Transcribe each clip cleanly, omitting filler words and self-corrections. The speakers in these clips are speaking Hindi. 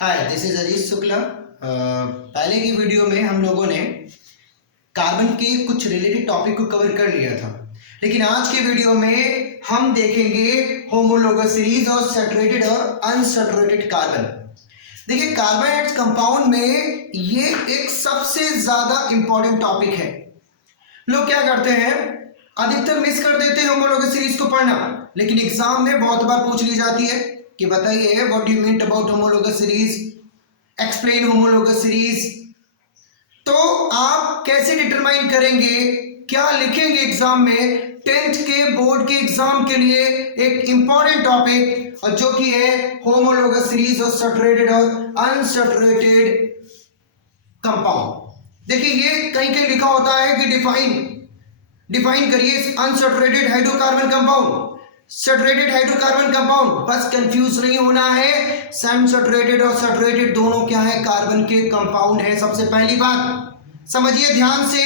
Hi, this is Ajit Shukla. पहले की वीडियो में हम लोगों ने कार्बन के कुछ रिलेटेड टॉपिक को कवर कर लिया था, लेकिन आज के वीडियो में हम देखेंगे होमोलोगस सीरीज और सैचुरेटेड और अनसैचुरेटेड कार्बन। देखिए, कार्बोनेट कंपाउंड में ये एक सबसे ज्यादा इंपॉर्टेंट टॉपिक है। लोग क्या करते हैं, अधिकतर मिस कर देते हैं होमोलोगस सीरीज को पढ़ना, लेकिन एग्जाम में बहुत बार पूछ ली जाती है कि बताइए what do you mean about homologous series, explain homologous series. तो आप कैसे डिटरमाइन करेंगे, क्या लिखेंगे एग्जाम में? 10th के बोर्ड के एग्जाम के लिए एक इंपॉर्टेंट टॉपिक और जो कि है होमोलोगस सीरीज और सैचुरेटेड और अनसैचुरेटेड कंपाउंड। देखिए, ये कहीं कहीं लिखा होता है कि डिफाइन करिए unsaturated hydrocarbon compound, saturated hydrocarbon compound. बस कंफ्यूज नहीं होना है, अनसैचुरेटेड और सैचुरेटेड दोनों क्या है, कार्बन के कंपाउंड है। सबसे पहली बात समझिए ध्यान से,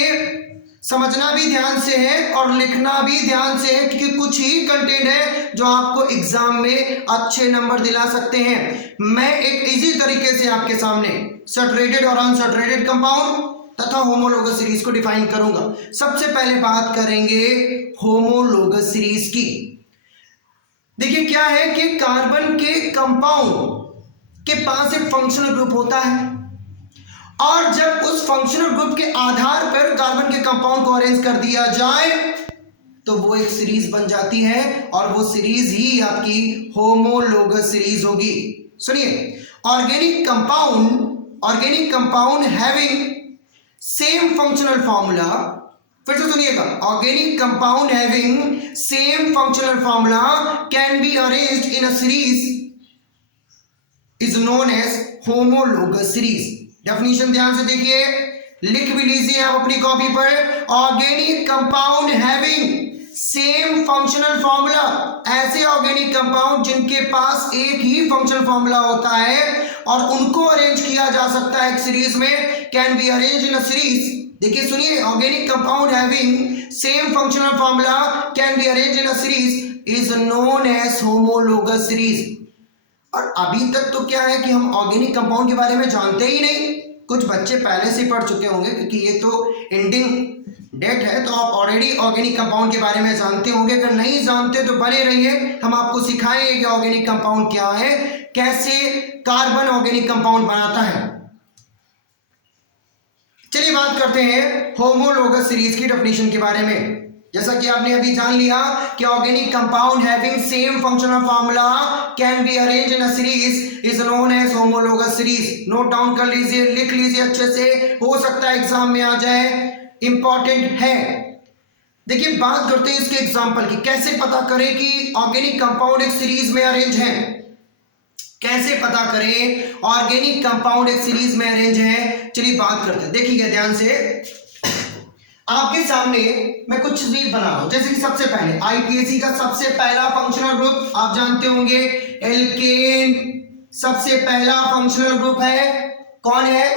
समझना भी ध्यान से है और लिखना भी ध्यान से है, क्योंकि कुछ ही कंटेंट है जो आपको एग्जाम में अच्छे नंबर दिला सकते हैं। मैं एक इजी तरीके से आपके सामने सैचुरेटेड और अनसैचुरेटेड कंपाउंड तथा होमोलोगस सीरीज को डिफाइन करूंगा। सबसे पहले बात करेंगे होमोलोगस सीरीज की। देखिए, क्या है कि कार्बन के कंपाउंड के पास एक फंक्शनल ग्रुप होता है और जब उस फंक्शनल ग्रुप के आधार पर कार्बन के कंपाउंड को अरेंज कर दिया जाए तो वो एक सीरीज बन जाती है और वो सीरीज ही आपकी होमोलोगस सीरीज होगी। सुनिए, organic compound having same functional formula, फिर से सुनिएगा, organic compound having same functional formula can be arranged in a series is known as homologous series. Definition ध्यान से देखिए, लिख भी लीजिए आप अपनी कॉपी पर। Organic compound having same functional formula, ऐसे ऑर्गेनिक कंपाउंड जिनके पास एक ही फंक्शनल फॉर्मूला होता है और उनको अरेंज किया जा सकता है एक सीरीज में, can be arrange in a series. देखिए सुनिए, organic compound having same functional formula can be arrange in a series is known as homologous series. और अभी तक तो क्या है कि हम ऑर्गेनिक कंपाउंड के बारे में जानते ही नहीं। कुछ बच्चे पहले से पढ़ चुके होंगे क्योंकि ये तो एंडिंग डेट है, तो आप ऑलरेडी ऑर्गेनिक कंपाउंड के बारे में जानते होंगे। अगर नहीं जानते तो बने रहिए, हम आपको सिखाएंगे कि ऑर्गेनिक कंपाउंड क्या है, कैसे कार्बन ऑर्गेनिक कंपाउंड बनाता है। चलिए बात करते हैं होमोलोगस सीरीज की डेफिनेशन के बारे में। जैसा कि आपने अभी जान लिया कि organic compound having same functional formula can be arranged in a series is known as homologous series. Note down कर लीजिए, लिख लीजिए अच्छे से, हो सकता है एग्जाम में आ जाए, इंपॉर्टेंट है। देखिए, बात करते हैं इसके एग्जांपल की। कैसे पता करें कि ऑर्गेनिक कंपाउंड एक सीरीज में अरेंज है? कैसे पता करें ऑर्गेनिक कंपाउंड एक सीरीज में अरेंज है? चलिए बात करते हैं, देखिएगा ध्यान से। आपके सामने मैं कुछ चीज बना रहा हूं, जैसे कि सबसे पहले आईपीएसी का सबसे पहला फंक्शनल ग्रुप आप जानते होंगे, एल्केन सबसे पहला फंक्शनल ग्रुप है। कौन है?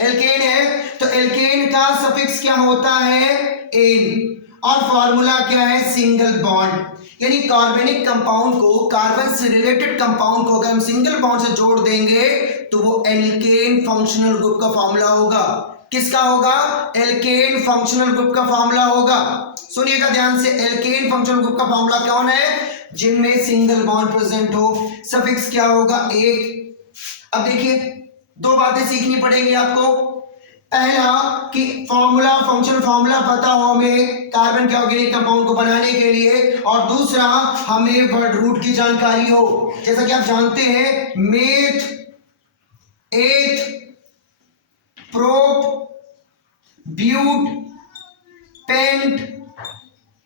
एल्केन है। तो एल्केन का सफिक्स क्या होता है? एन। और फॉर्मूला क्या है? Single bond. यानी कार्बनिक कंपाउंड को, कार्बन से रिलेटेड कंपाउंड को अगर हम सिंगल बॉन्ड से जोड़ देंगे तो वो एल्केन फंक्शनल ग्रुप का फॉर्मूला होगा। किसका होगा? एल्केन फंक्शनल ग्रुप का फॉर्मूला होगा। सुनिएगा ध्यान से, एल्केन फंक्शनल ग्रुप का फॉर्मूला कौन है? जिनमें सिंगल बॉन्ड प्रेजेंट हो। सफिक्स क्या होगा? एक। अब देखिए, दो बातें सीखनी पड़ेंगी आपको। पहला कि फॉर्मूला, फंक्शनल फॉर्मूला पता हो हमें कार्बन के ऑर्गेनिक कंपाउंड को बनाने के लिए, और दूसरा हमें वर्ड रूट की जानकारी हो। जैसा कि आप जानते हैं, meth, eth, prop, but, pent,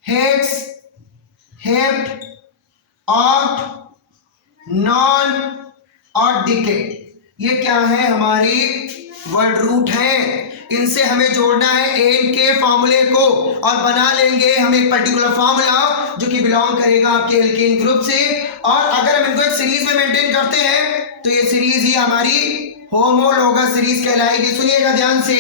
hex, hept, oct, non और डिकेट, ये क्या है? हमारी वर्ड रूट है। इनसे हमें जोड़ना है एन के फॉर्मूले को और बना लेंगे हम एक पर्टिकुलर फॉर्मूला जो कि बिलोंग करेगा आपके एल्केन ग्रुप से। और अगर हम इनको एक सीरीज में मेंटेन करते हैं तो ये सीरीज ही हमारी होमोलोगस सीरीज कहलाएगी। सुनिएगा ध्यान से,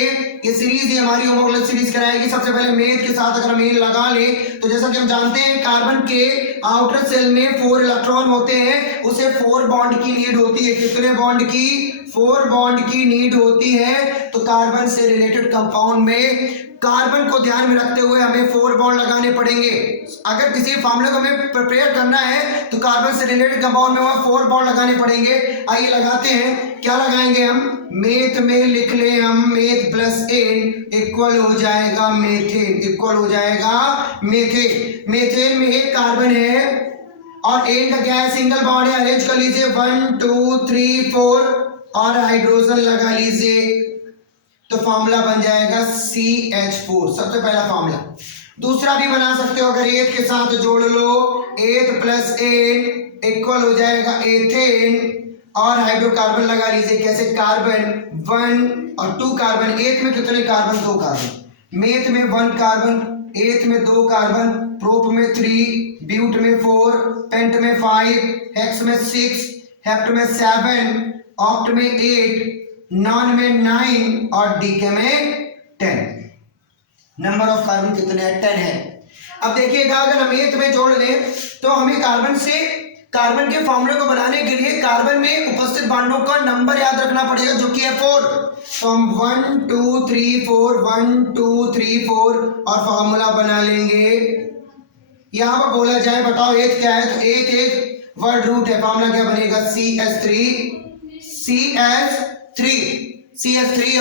ये सीरीज ही हमारी होमोलॉगस सीरीज कराएगी। सबसे पहले मेथ के साथ अगर हम मेन लगा लें तो जैसा कि हम जानते हैं कार्बन के आउटर सेल में 4 इलेक्ट्रॉन होते हैं, उसे 4 बॉन्ड की नीड होती है। कितने बॉन्ड की? 4 बॉन्ड की नीड होती है। तो कार्बन से रिलेटेड कंपाउंड में कार्बन को ध्यान में रखते हुए हमें 4 बॉन्ड लगाने पड़ेंगे। अगर किसी फार्मूले को हमें प्रिपेयर करना है तो कार्बन से रिलेटेड कंपाउंड में वहां 4 बॉन्ड लगाने पड़ेंगे। आइए लगाते हैं। क्या लगाएंगे हम? मेथ में लिख ले हम मेथ प्लस एन इक्वल हो जाएगा मेथेन, इक्वल हो जाएगा मेथेन। मेथेन में एक कार्बन है और एन का क्या है? सिंगल बॉन्ड है। अरेंज कर लीजिए 1 2 3 4 और हाइड्रोजन लगा लीजिए तो फॉर्मूला बन जाएगा CH4, सबसे पहला फॉर्मूला। दूसरा भी बना सकते हो, अगर एथ के साथ जोड़ लो, एथ प्लस एन इक्वल हो जाएगा एथेन और हाइड्रोकार्बन लगा लीजिए। कैसे? कार्बन 1 और 2 कार्बन। एथ में कितने कार्बन? 2 कार्बन। मेथ में 1 कार्बन, एथ में 2 कार्बन, प्रोप में 3, ब्यूट में 4, पेंट में 5, हेक्स में 6, हेप्ट में 7, ऑक्ट में 8, नॉन में 9 और डीके में 10। नंबर ऑफ कार्बन कितने हैं? 10 है। अब देखिएगा अगर हम एथ में जोड़ लें तो हमें कार्बन के फॉर्मूले को बनाने के लिए कार्बन में उपस्थित बॉन्डों का नंबर याद रखना पड़ेगा जो कि है 4। तो हम 1 2 3 4 1 2 3 4 और फॉर्मूला बना लेंगे। यहां पर बोला जाए बताओ एथ क्या है? तो एथ एक वर्ड रूट है। फॉर्मूला क्या बनेगा? CH3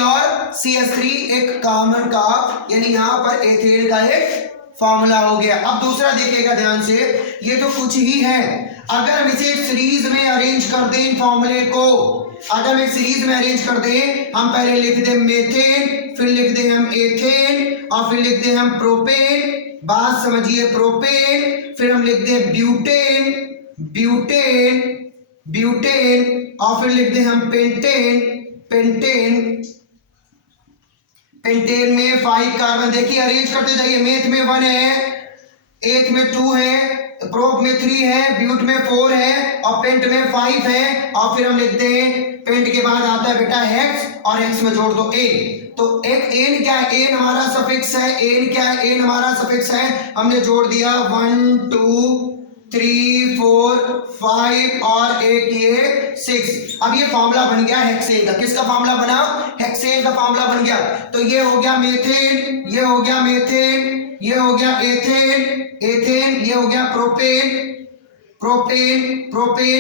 और CH3 एक कॉमन का, यानी यहां पर एथेन का एक फॉर्मूला हो गया। अब दूसरा देखिएगा ध्यान से, ये तो कुछ ही है। अगर हम इसे एक सीरीज में अरेंज कर दें इन फॉर्मूले को, अगर हम एक सीरीज में अरेंज कर दें, हम पहले लिख दें मेथेन, फिर लिख दें हम एथेन और फिर लिख दें हम प्रोपेन। बात समझिए, प्रोपेन, फिर हम लिख दें ब्यूटेन, ब्यूटेन और फिर लिख दें हम पेंटेन में 5 कार्बन। देखिए अरेंज करते जाइए। मेथ में 1 है, एथ में 2 है, प्रोप में 3 है, ब्यूट में 4 है और पेंट में 5 है और फिर हम लिखते हैं पेंट के बाद आता है बेटा हेक्स और हेक्स में जोड़ दो एन। तो एक एन क्या है? एन हमारा सफिक्स है। एन क्या है? एन हमारा सफिक्स है। हमने जोड़ दिया 1 2 3 4 5 और एक ये 6। अब ये फॉर्मूला बन गया हेक्सेन का। किसका फॉर्मूला बना? हेक्सेन का फॉर्मूला बन गया। तो ये हो गया मेथेन, ये हो गया मेथेन, ये हो गया एथेन, ये हो गया प्रोपेन,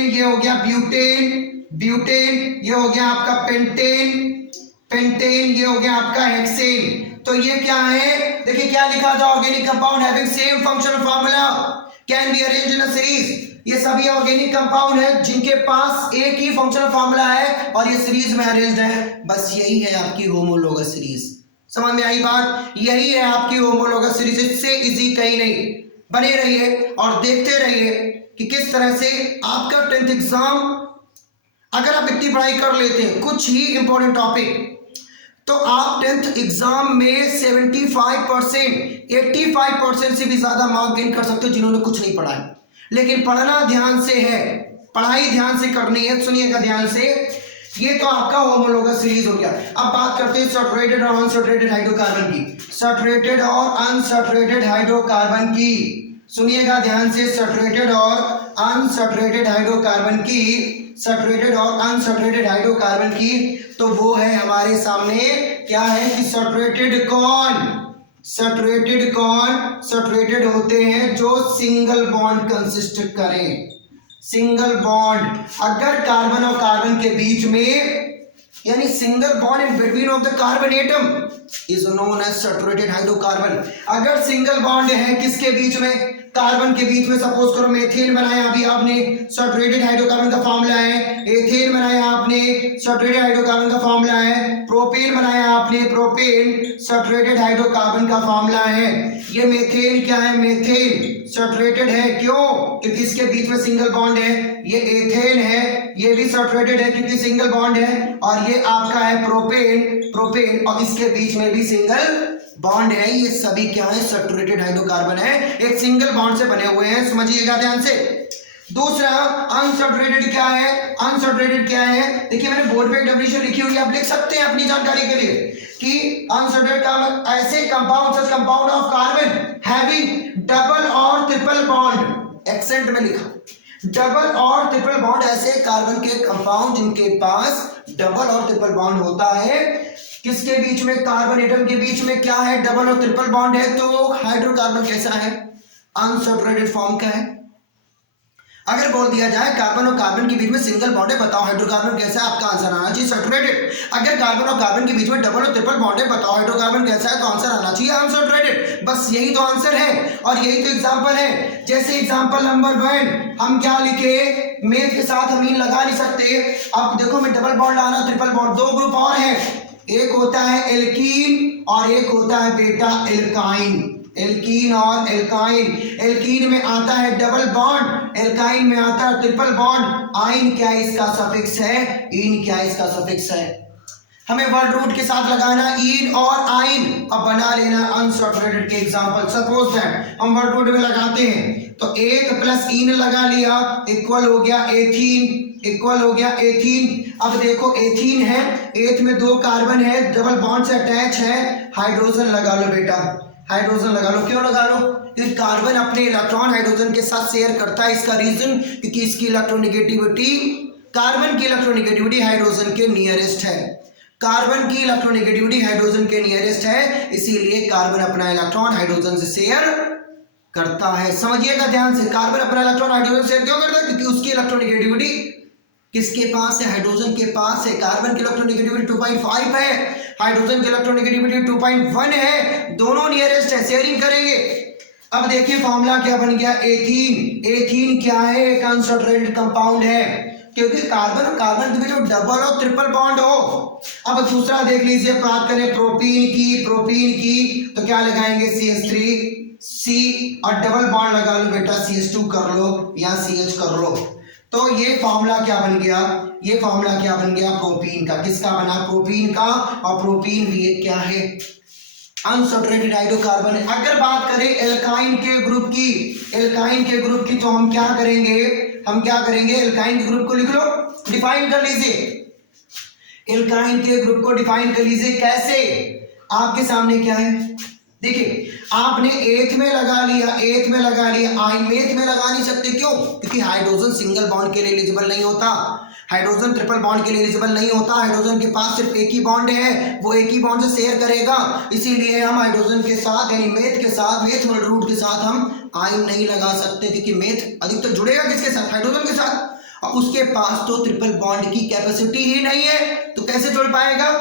ये हो गया ब्यूटेन, ये हो गया आपका पेंटेन, ये हो गया आपका हेक्सेन। तो ये क्या है? देखिए क्या लिखा था? Organic compound having same functional formula can be arranged in a series. ये सभी ऑर्गेनिक कंपाउंड है जिनके पास एक ही फंक्शनल फार्मूला है और ये सीरीज में अरेंज्ड है। बस यही है आपकी होमोलॉगस सीरीज। समझ में आई बात? यही है आपकी होमोलॉगस सीरीज। इससे इजी कहीं नहीं। बने रहिए और देखते रहिए कि किस तरह से आपका 10th एग्जाम, अगर आप इतनी पढ़ाई कर लेते हैं कुछ ही इंपॉर्टेंट टॉपिक, तो आप 10th एग्जाम में 75% 85% से भी ज्यादा मार्क गेन कर सकते हो जिन्होंने कुछ नहीं पढ़ा है। लेकिन पढ़ना ध्यान से है, पढ़ाई ध्यान से करनी है। सुनिएगा ध्यान से। ये तो आपका होमोलॉगस सीरीज हो गया। अब बात करते हैं सैचुरेटेड और अनसैचुरेटेड हाइड्रोकार्बन की। सैचुरेटेड और अनसैचुरेटेड हाइड्रोकार्बन की, सुनिएगा ध्यान से। सैचुरेटेड और अनसैचुरेटेड हाइड्रोकार्बन की, सैचुरेटेड और अनसैचुरेटेड हाइड्रोकार्बन की, तो वो है हमारे सामने। क्या है कि सैचुरेटेड सैचुरेटेड होते हैं जो सिंगल बॉन्ड कंसिस्ट करें। सिंगल बॉन्ड अगर कार्बन और कार्बन के बीच में, यानी single bond in between of the carbon atom is known as saturated hydrocarbon. अगर सिंगल बॉन्ड है किसके बीच में? कार्बन के बीच में। सपोज करो मेथेन बनाया अभी आपने, सैचुरेटेड हाइड्रोकार्बन का फॉर्मूला है। एथेन बनाया आपने, सैचुरेटेड हाइड्रोकार्बन का फॉर्मूला है। प्रोपेन बनाया आपने, प्रोपेन सैचुरेटेड हाइड्रोकार्बन का फॉर्मूला है। ये मेथेन क्या है? मेथेन सैचुरेटेड है। क्यों? क्योंकि इसके बीच में सिंगल बॉन्ड है। ये एथेन है, ये भी सैचुरेटेड है क्योंकि सिंगल बॉन्ड है। और ये आपका है प्रोपेन और इसके बीच में भी सिंगल बॉन्ड है। ये सभी क्या है? सैचुरेटेड हाइड्रोकार्बन है, एक सिंगल बॉन्ड से बने हुए हैं। समझिएगा ध्यान से। दूसरा अनसैचुरेटेड क्या है, अनसैचुरेटेड क्या है, देखिए मैंने बोर्ड पे एक डेफिनेशन लिखी हुई है, आप लिख सकते हैं अपनी जानकारी के लिए कि अनसैचुरेटेड का ऐसे compound such compound of carbon having double और ट्रिपल बॉन्ड, एक्सेंट में लिखा डबल और ट्रिपल बॉन्ड, ऐसे कार्बन के कंपाउंड जिनके पास डबल और ट्रिपल बॉन्ड होता है, किसके बीच में, कार्बन एटम के बीच में क्या है, डबल और ट्रिपल बॉन्ड है, तो हाइड्रोकार्बन कैसा है, अनसैचुरेटेड फॉर्म का है। अगर बोल दिया जाए कार्बन और कार्बन के बीच में सिंगल बॉन्ड है, बताओ हाइड्रोकार्बन कैसा है, आपका आंसर आना चाहिए सैचुरेटेड। अगर कार्बन और कार्बन के बीच में डबल और ट्रिपल बॉन्ड है, बताओ हाइड्रोकार्बन कैसा है, तो आंसर आना चाहिए अनसैचुरेटेड। बस यही तो आंसर है और यही तो एग्जांपल है। जैसे एग्जांपल नंबर 1 हम क्या लिखे, मेथ के साथ अमीन लगा नहीं सकते। अब देखो मैं डबल बॉन्ड लाना, ट्रिपल बॉन्ड, दो ग्रुप और है, एक होता है एल्कीन और एक होता है बेटा एल्काइन। एल्कीन और एल्काइन, एल्कीन में आता है डबल बॉन्ड, एल्काइन में आता है ट्रिपल बॉन्ड। आइन क्या इसका सफिक्स है, इन क्या इसका सफिक्स है। हमें वर्ड रूट के साथ लगाना इन और आइन, अब बना लेना अनसैचुरेटेड के एग्जांपल। सपोज दैट हम वर्ड रूट में लगाते हैं तो एक प्लस इन लगा लिया, इक्वल हो गया एथीन, इक्वल हो गया एथीन। अब देखो एथीन है, एथ में 2 कार्बन है, डबल बॉन्ड से अटैच है, हाइड्रोजन लगा लो बेटा, हाइड्रोजन लगा लो। क्यों लगा लो, क्योंकि कार्बन अपने इलेक्ट्रॉन हाइड्रोजन के साथ शेयर करता है। इसका रीजन क्योंकि इसकी इलेक्ट्रोनेगेटिविटी, कार्बन की इलेक्ट्रोनेगेटिविटी हाइड्रोजन के नियरेस्ट है, कार्बन की इलेक्ट्रोनेगेटिविटी हाइड्रोजन के नियरेस्ट है, इसीलिए कार्बन अपना इलेक्ट्रॉन हाइड्रोजन से शेयर करता है। समझिएगा ध्यान से, कार्बन अपना इलेक्ट्रॉन हाइड्रोजन शेयर क्यों करता है, क्योंकि उसकी इलेक्ट्रोनेगेटिविटी किसके पास है, हाइड्रोजन के पास है। कार्बन की इलेक्ट्रोनेगेटिविटी 2.5 है, हाइड्रोजन की इलेक्ट्रोनेगेटिविटी 2.1 है, दोनों नियरेस्ट है, शेयरिंग करेंगे। अब देखिए फॉर्मूला क्या बन गया, एथीन। एथीन क्या है, एक अनसैचुरेटेड कंपाउंड है, क्योंकि कार्बन और कार्बन के बीच में डबल और ट्रिपल बॉन्ड हो। अब दूसरा देख लीजिए, बात करें प्रोपीन की, प्रोपीन की तो क्या लगाएंगे CH3C और डबल बॉन्ड लगा लो बेटा, CH2 कर लो या CH कर लो। तो ये फॉर्मूला क्या बन गया, ये फॉर्मूला क्या बन गया, प्रोपीन का। किसका बना, प्रोपीन का। और प्रोपीन भी एक क्या है, अनसैचुरेटेड हाइड्रोकार्बन है। अगर बात करें एल्काइन के ग्रुप की, एल्काइन के ग्रुप की, तो हम क्या करेंगे, हम क्या करेंगे, एल्काइन के ग्रुप को लिख लो, डिफाइन कर लीजिए। एल्काइन के ग्रुप को डिफाइन कर लीजिए, कैसे, आपके सामने क्या है, देखिए आपने एथ में लगा लिया, एथ में लगा लिया, आइन में में लगा नहीं सकते, क्यों, क्योंकि हाइड्रोजन सिंगल बॉन्ड के लिए एलिजिबल नहीं होता, हाइड्रोजन ट्रिपल बॉन्ड के लिए एलिजिबल नहीं होता। हाइड्रोजन के पास सिर्फ एक ही बॉन्ड है, वो एक ही बॉन्ड से शेयर करेगा, इसीलिए हम हाइड्रोजन के साथ यानी मेथ के साथ, मेथ वर्ड रूट के साथ हम आइन नहीं लगा सकते, क्योंकि मेथ अधिकतर जुड़ेगा किसके साथ, हाइड्रोजन के साथ, और उसके पास तो ट्रिपल बॉन्ड की कैपेसिटी ही नहीं है, तो कैसे जुड़ पाएगा।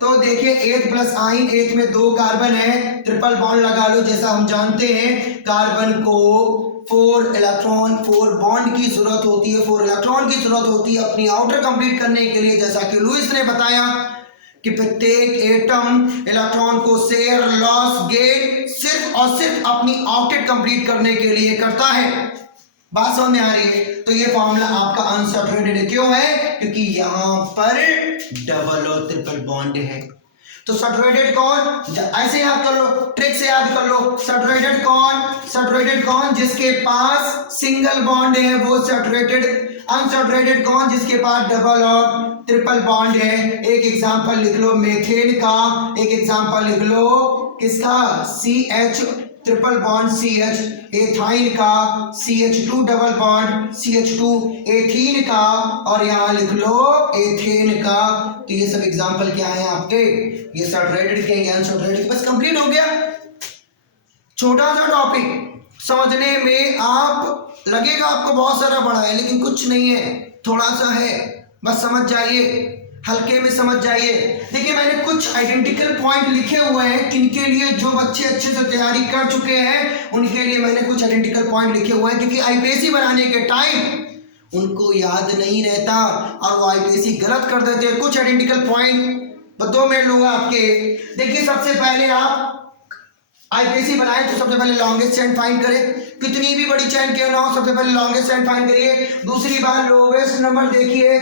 तो देखिए एथ प्लस आइन, एथ में 2 कार्बन है, ट्रिपल बॉन्ड लगा लो। जैसा हम जानते हैं कार्बन को 4 इलेक्ट्रॉन, 4 बॉन्ड की जरूरत होती है, 4 इलेक्ट्रॉन की जरूरत होती है अपनी आउटर कंप्लीट करने के लिए। जैसा कि लुईस ने बताया कि प्रत्येक एटम इलेक्ट्रॉन को शेयर, लॉस, गेन सिर्फ और सिर्फ अपनी आउटर कंप्लीट करने के लिए करता है। बात समझ में आ रही है। तो ये फॉर्मूला आपका अनसैचुरेटेड क्यों है, क्योंकि यहां पर डबल और ट्रिपल बॉन्ड है। तो सैचुरेटेड कौन, ऐसे याद कर लो, ट्रिक से याद कर लो, सैचुरेटेड कौन, सैचुरेटेड कौन जिसके पास सिंगल बॉन्ड है वो सैचुरेटेड। अनसैचुरेटेड कौन, जिसके पास डबल और ट्रिपल बॉन्ड है। एक एग्जांपल लिख लो मेथेन का, एक एग्जांपल लिख लो किसका, CH triple bond CH, ethyne का CH2 double bond CH2, ethene का, और यहां लिख लो एथेन का। तो ये सब एग्जांपल क्या है आपके, ये सैचुरेटेड के, ये अनसैचुरेटेड, बस कंप्लीट हो गया। छोटा सा टॉपिक समझने में आप लगेगा आपको बहुत सारा बड़ा है, लेकिन कुछ नहीं है, थोड़ा सा है, बस समझ जाइए, हल्के में समझ जाइए। देखिए मैंने कुछ आइडेंटिकल पॉइंट लिखे हुए हैं, किनके लिए, जो बच्चे अच्छे से तैयारी कर चुके हैं उनके लिए मैंने कुछ आइडेंटिकल पॉइंट लिखे हुए हैं, क्योंकि आईपीएससी बनाने के टाइम उनको याद नहीं रहता और वो आईपीएससी गलत कर देते हैं। कुछ आइडेंटिकल पॉइंट 2 मिनट लूंगा आपके। देखिए सबसे पहले आप आईपीएससी बनाए तो सबसे पहले लॉन्गेस्ट चेन फाइंड करें, कितनी भी बड़ी चेन क्यों ना हो, सबसे पहले लॉन्गेस्ट चेन फाइंड करिए। दूसरी बात लोवेस्ट नंबर देखिए,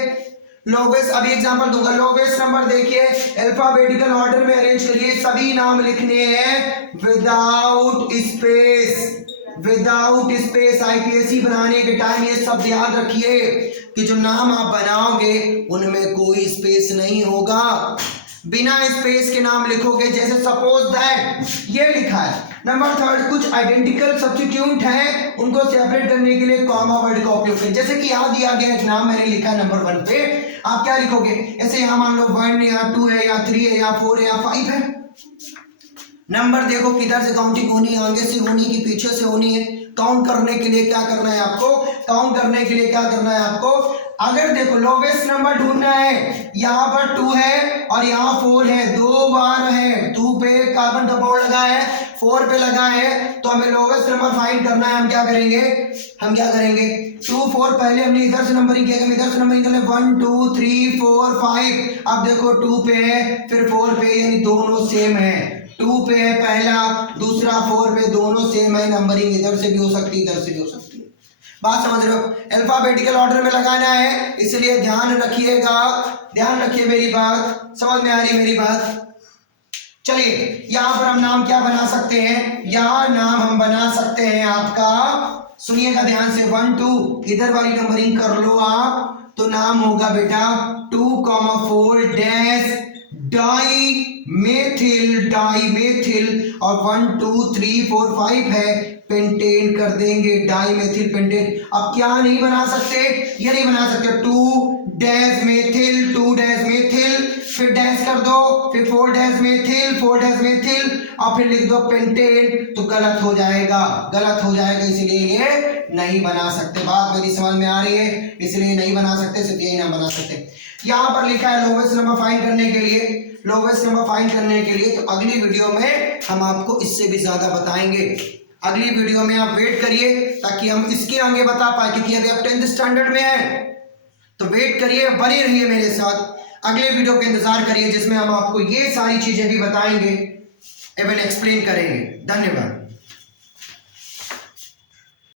लोवेस्ट, अभी एग्जांपल दूंगा, लोवेस्ट नंबर देखिए, अल्फाबेटिकल ऑर्डर में अरेंज करिए, सभी नाम लिखने हैं without space, without space. IPSC बनाने के टाइम ये सब याद रखिए कि जो नाम आप बनाओगे उनमें कोई स्पेस नहीं होगा, बिना स्पेस के नाम लिखोगे। जैसे सपोज दैट ये लिखा है। नंबर थर्ड, कुछ आइडेंटिकल सब्स्टिट्यूट हैं, उनको सेपरेट करने के लिए कॉमा वर्ड का उपयोग करें। जैसे कि यहाँ दिया गया एक नाम मैंने लिखा है नंबर 1 पे, आप क्या लिखोगे? ऐसे यहाँ मान लो 1 या 2 है या 3 है या 4 है या 5 है। नंबर देखो किधर से काउंटिंग होनी है, आगे से होनी कि पीछे से होनी है। काउंट करने के लिए क्या करना है आपको? काउंट करने के लिए क्या करना है आपको? अगर देखो लोवेस्ट नंबर ढूंढना है, यहाँ पर 2 है और यहाँ 4 है, 2 बार है। 2 पे कार्बन का बॉन्ड लगा है, 4 पे लगा है, तो हमें लोवेस्ट नंबर फाइंड करना है। हम क्या करेंगे? 2 4 पहले हमने इधर से नंबरिंग किया, इधर से नंबरिंग करें 1 2 3 4 5। अब देखो 2 पे है फिर 4 पे, यानी दोनों सेम है। 2 पे है पहला, दूसरा 4 पे, दोनों सेम है। नंबरिंग इधर से भी हो सकती है, इधर से भी हो सकती है। बात समझ रहे हो? अल्फाबेटिकल ऑर्डर में लगाना है, इसलिए ध्यान रखिएगा, ध्यान रखिए मेरी बात। समझ में आ रही मेरी बात? चलिए यहाँ पर हम नाम क्या बना सकते हैं? यहाँ नाम हम बना सकते हैं आपका, सुनिएगा ध्यान से, 1 2 इधर वाली नंबरिंग कर लो आप, तो नाम होगा बेटा 2,4 डैश डाइमेथिल और 1 2 3 4 5 है पेंटेन कर देंगे, डाइमेथिल पेंटेन। अब क्या नहीं बना सकते? ये नहीं बना सकते 2 डैश मेथिल फिर डैश कर दो, फिर 4 डैश मेथिल और फिर लिख दो पेंटेन, तो गलत हो जाएगा, इसलिए ये नहीं बना सकते। बात मेरी समझ में आ रही है? इसलिए नहीं बना सकते, सिर्फ यही ना बना सकते। यहाँ पर लिखा है लोवेस्ट नंबर फाइंड करने के लिए, तो अगली वीडियो में हम आपको इससे भी ज्यादा बताएंगे। अगली वीडियो में आप वेट करिए ताकि हम इसके आगे बता पाए, क्योंकि अभी आप 10th स्टैंडर्ड में हैं, तो वेट करिए, बने रहिए मेरे साथ। अगले वीडियो का इंतजार करिए जिसमें हम आपको ये सारी चीजें भी बताएंगे एवं एक्सप्लेन करेंगे। धन्यवाद।